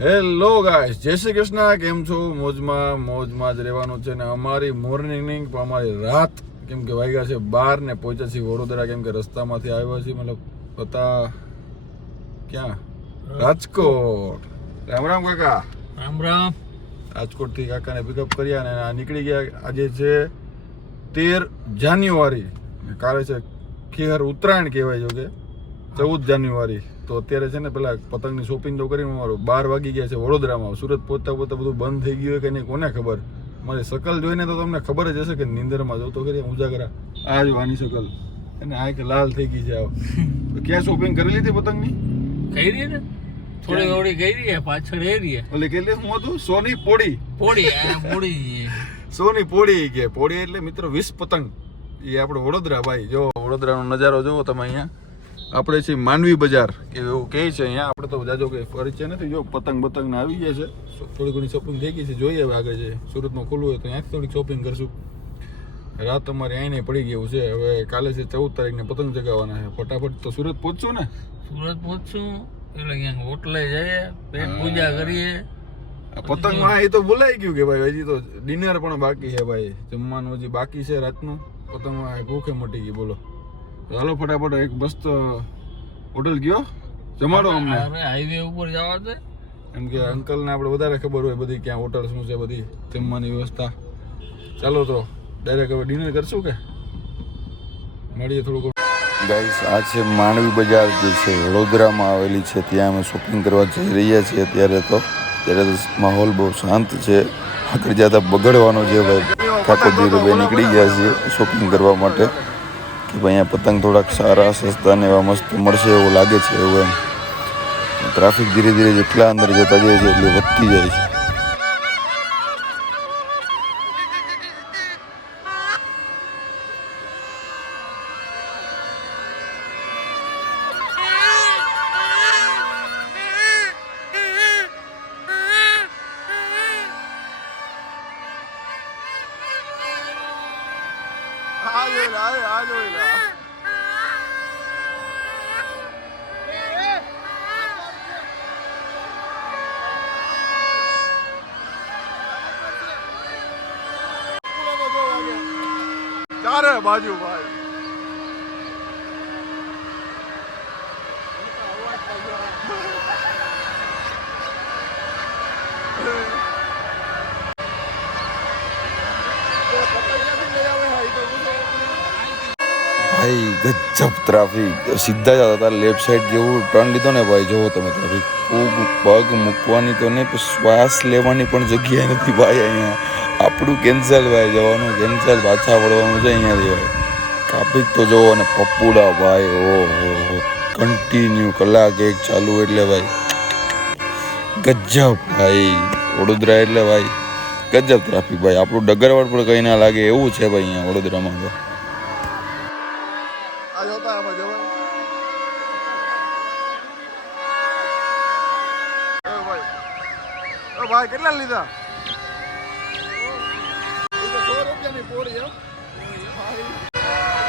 Hello guys, જય શ્રી કૃષ્ણ. કેમ છો? મોજમાં જ રહેવાનું છે ને અમારી મોર્નિંગ નહીં પણ અમારી રાત, કેમ કે વાગ્યા છે 12 ને પહોંચ્યા છીએ વડોદરા, કેમ કે રસ્તામાંથી આવ્યા છીએ મતલબ પતા ક્યાં રાજકોટ. રામ રામ કાકા. રામ રામ. રાજકોટથી કાકાને પિકઅપ કર્યા ને આ નીકળી ગયા. આજે છે 13 જાન્યુઆરી, કાલે છે ખેર ઉત્તરાયણ કહેવાય છે કે 14 જાન્યુઆરી. તો અત્યારે છે ને પેલા પતંગની શોપિંગ તો કરીને અમારું 12 વાગી ગયા છે વડોદરામાં. સુરત પહોંચતા બધું બંધ થઈ ગયું હોય કે નહીં કોને ખબર. મારી શકલ જોઈને તો તમને ખબર જ હશે કે નીંદરમાં જોતો કરી ઉજાગરા આ જો આની શકલ અને આ કે લાલ થઈ ગઈ છે. તો ક્યાં શોપિંગ કરી લીધી પતંગની? કરી ને થોડી થોડી કરી પાછળ એરી ઓલે કેટલે હું હતું સોની પોડી સોની પોડી કે પોડી એટલે મિત્રો 20 પતંગ. એ આપણે વડોદરા ભાઈ. જો વડોદરાનો નજારો જોવો તમે. અહીંયા આપણે છીએ માંડવી બજાર કે એવું કહે છે અહીંયા. આપણે તો જાજો કે પરિચય નથી. જો પતંગ ને આવી ગયા છે, થોડી ઘણી શોપિંગ થઈ ગઈ છે. જોઈએ હવે આગળ છે સુરતમાં ખુલ્લું હોય તો ત્યાંથી થોડીક શોપિંગ કરશું. રાત અમારે અહીંયા પડી ગયું છે. હવે કાલે છે 14 તારીખને પતંગ ચગાવવાના છે. ફટાફટ તો સુરત પહોંચશું ને? સુરત પહોંચશું એટલે ક્યાંક હોટલે જઈએ, પેટ પૂજા કરીએ. પતંગમાં એ તો ભૂલાઈ ગયું કે ભાઈ હજી તો ડિનર પણ બાકી છે ભાઈ. જમવાનું હજી બાકી છે રાતનું. પતંગમાં ભૂખે મટી ગઈ. બોલો ચાલો ફટાફટ એક મસ્ત હોટલ ગયો જમાડો અમને. હાઈવે ઉપર જવા દે એમ કે અંકલ ને આપણે વધારે ખબર હોય બધી ક્યાં હોટલ શું છે, બધી જમવાની વ્યવસ્થા. ચાલો તો ડાયરેક્ટ હવે ડિનર કરશું કે મળીએ થોડુંક. ગાઈસ, આ છે માંડવી બજાર જે છે વડોદરામાં આવેલી છે. ત્યાં અમે શોપિંગ કરવા જઈ રહ્યા છીએ. અત્યારે તો માહોલ બહુ શાંત છે. આગળ જતા બગડવાનો છે ભાઈ. ઠાકોરજી નીકળી ગયા છીએ શોપિંગ કરવા માટે કે ભાઈ અહીંયા પતંગ થોડાક સારા સસ્તા ને એવા મસ્ત મળશે એવું લાગે છે. એવું એમ ટ્રાફિક ધીરે ધીરે જેટલા અંદર જતા જાય છે એટલે વધતી જાય છે. ચારે બાજુ ભાઈ ભાઈ ગજબ ટ્રાફિક. સીધા જતા હતા લેફ્ટ સાઈડ જેવું ટર્ન લીધો ને ભાઈ. જોવો તમે ટ્રાફિક. પગ મૂકવાની તો નહીં પણ શ્વાસ લેવાની પણ જગ્યા નથી ભાઈ. અહીંયા આપણું કેન્સલ ભાઈ, જવાનું કેન્સલ, પાછા વળવાનું છે અહીંયાથી ભાઈ. ટ્રાફિક તો જોવો ને પપ્પુડા ભાઈ. ઓહો કન્ટિન્યુ કલાક એક ચાલુ એટલે ભાઈ ગજબ ભાઈ. વડોદરા એટલે ભાઈ ગજબ ટ્રાફિક ભાઈ. આપણું ડગરવાડ પણ કંઈ ના લાગે એવું છે ભાઈ અહીંયા વડોદરામાં. તો ભાઈ કેટલા લીધા?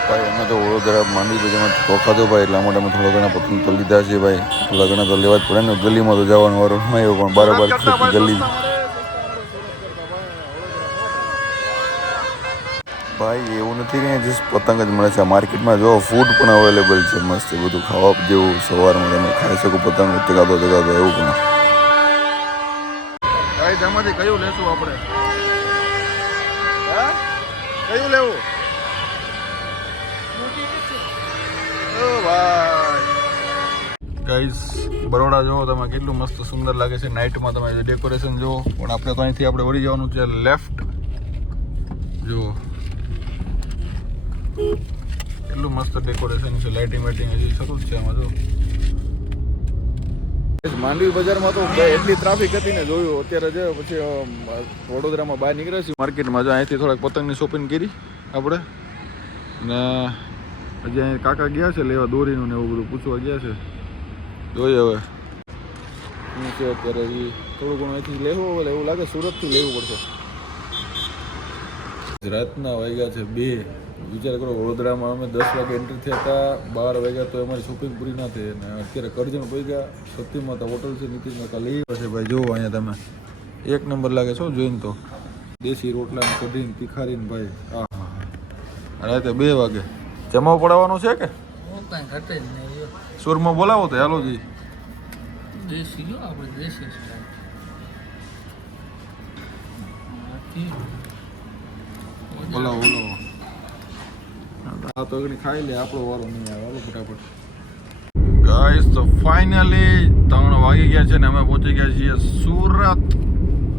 ભાઈ અમે તો વડોદરા માંડવી બજારમાં ચોખાતો ભાઈ, એટલા માટે અમે થોડા ઘણા પતંગ તો લીધા છે ભાઈ. થોડા ઘણા તો લેવા જ પડે ને. ગલીમાં તો જવાનું વારો ન આવ્યો પણ બારોબાર ગલી ભાઈ. એવું નથી કે જસ્ટ પતંગ જ મળે છે માર્કેટમાં. જો ફૂડ પણ અવેલેબલ છે મસ્ત બધું ખાવા જેવું. સવારમાં તમે ખાઈ શકો પતંગ ચગાતો એવું પણ. ભાઈ આમાંથી કયું લેશું આપણે? કયું લેવું? ગાઈસ, બરોડા જોવો તમે કેટલું મસ્ત સુંદર લાગે છે નાઇટમાં. તમે ડેકોરેશન જુઓ. પણ આપણે તો અહીંથી આપણે વળી જવાનું છે લેફ્ટ. જુઓ કેટલું મસ્ત ડેકોરેશન છે. લાઇટિંગ વાઇટિંગ હજી શરૂ જ છે આમાં. જો માંડવી બજારમાં તો એટલી ટ્રાફિક હતી ને જોયું. અત્યારે છે પછી વડોદરામાં બહાર નીકળ્યા છીએ માર્કેટમાં. જો અહીંથી થોડાક પતંગની શોપિંગ કરી આપણે ને હજી અહીંયા કાકા ગયા છે લેવા દોરીનું ને એવું બધું પૂછવા ગયા છે. જોઈએ હવે શું છે અત્યારે. એ થોડું ઘણું અહીંથી લેવું એવું લાગે. સુરતથી લેવું પડશે. રાતના વાગ્યા છે 2. વિચાર કરો, વડોદરામાં અમે 10 વાગે એન્ટ્રી થયા હતા, 12 વાગ્યા તો અમારી શોપિંગ પૂરી ના થઈ. અને અત્યારે કરજણ પહોંચ્યા. સત્ય માતા હોટલ છે, નીતિન કાકા લઈ આવ્યા છે ભાઈ. જુઓ અહીંયા તમે, એક નંબર લાગે છો જોઈને તો. દેશી રોટલા કઢીને તીખારીને ભાઈ. હા હા. રાતે 2 વાગે જમાવ પડાવવાનું છે કે હું કાંઈ ઘટે જ નહીં. સુરમાં બોલાવો તો હાલો જી. દેશી જો આપણે દેશી સ્ટાઇલ. બોલાવો બોલાવો. આ તો અગડી ખાઈ લે, આપણો વારો નહીં આવે. હાલો ફટાફટ. ગાઈસ તો ફાઇનલી 3 વાગી ગયા છે ને અમે પહોંચી ગયા છીએ સુરત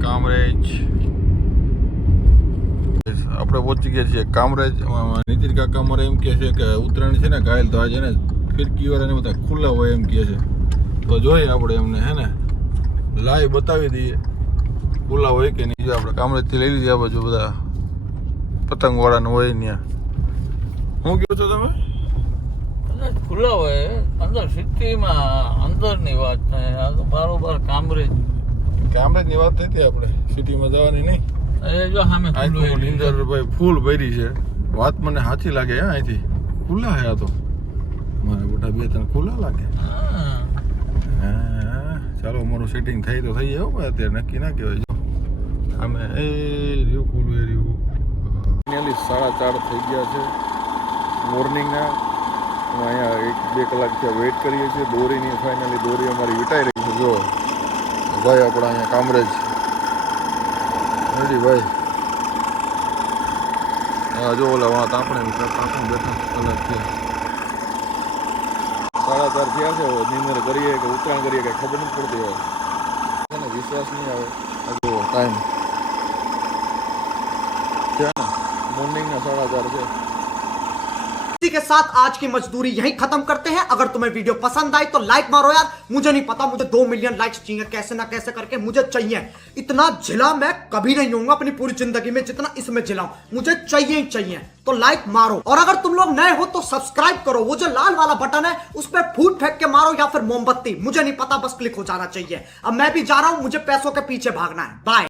કામરેજ. આપણે પહોંચી ગયા છીએ કામરેજ. નીતિન કાકા અમારે એમ કહે છે કે ઉત્તરાયણ છે ને ઘાયલ, તો આજે ને ફિરકી વાળાને બધા ખુલ્લા હોય એમ કહે છે. તો જોઈએ આપણે એમને હે ને લાઈવ બતાવી દઈએ ખુલ્લા હોય કે નહીં. જો આપણે કામરેજથી લઈ લીધી આ બાજુ બધા પતંગ વાળાને હોય ત્યાં. શું કહો છો તમે? કદાચ ખુલ્લા હોય અંદર સિટીમાં અંદરની વાત થાય. આ તો બારોબાર કામરેજ. કામરેજની વાત થઈ હતી આપણે, સિટીમાં જવાની નહીં. એ જો સામે ખુલ્લું નીંદર ભાઈ ફૂલ ભરી છે. વાત મને સાચી લાગે હે, અહીંથી ખુલ્લા હે. આ તો મારા બેટા 2-3 ખુલ્લા લાગે. હા. હા, ચાલો અમારું સેટિંગ થઈ તો થઈ જાય ભાઈ. અત્યારે નક્કી ના કહેવાય. જો અમે એ રહ્યું ખુલ્લું એ રહ્યું. ફાઇનલી 4:30 થઈ ગયા છે મોર્નિંગના. અહીંયા 1-2 કલાક ત્યાં વેઇટ કરીએ છીએ. દોરીની ફાઇનલી દોરી અમારી વીટાઈ રહી છે. જો ભાઈ આપણા અહીંયા કામરેજ રેડી ભાઈ. હા જો ઓલા વાત આપણે બેઠા કલાક છે. 4:30 થયા છે. નિંદર કરીએ કે ઉત્તરાયણ કરીએ કે ખબર નથી પડતી હોય. એને વિશ્વાસ નહીં આવે. આ જો ટાઈમ છે ને મોર્નિંગના 4:30 છે. इसी के साथ आज की मजदूरी यहीं खत्म करते हैं। अगर तुम्हें वीडियो पसंद आई तो लाइक मारो यार। मुझे नहीं पता, मुझे 2 मिलियन लाइक्स चाहिए, कैसे ना कैसे करके मुझे चाहिए। इतना झिला मैं कभी नहीं होऊंगा अपनी पूरी जिंदगी में जितना इसमें झिला हूं। मुझे चाहिए ही चाहिए। तो लाइक मारो, और अगर तुम लोग नए हो तो सब्सक्राइब करो। वो जो लाल वाला बटन है उस पर फूट फेंक के मारो या फिर मोमबत्ती, मुझे नहीं पता, बस क्लिक हो जाना चाहिए। अब मैं भी जा रहा हूं, मुझे पैसों के पीछे भागना है। बाय।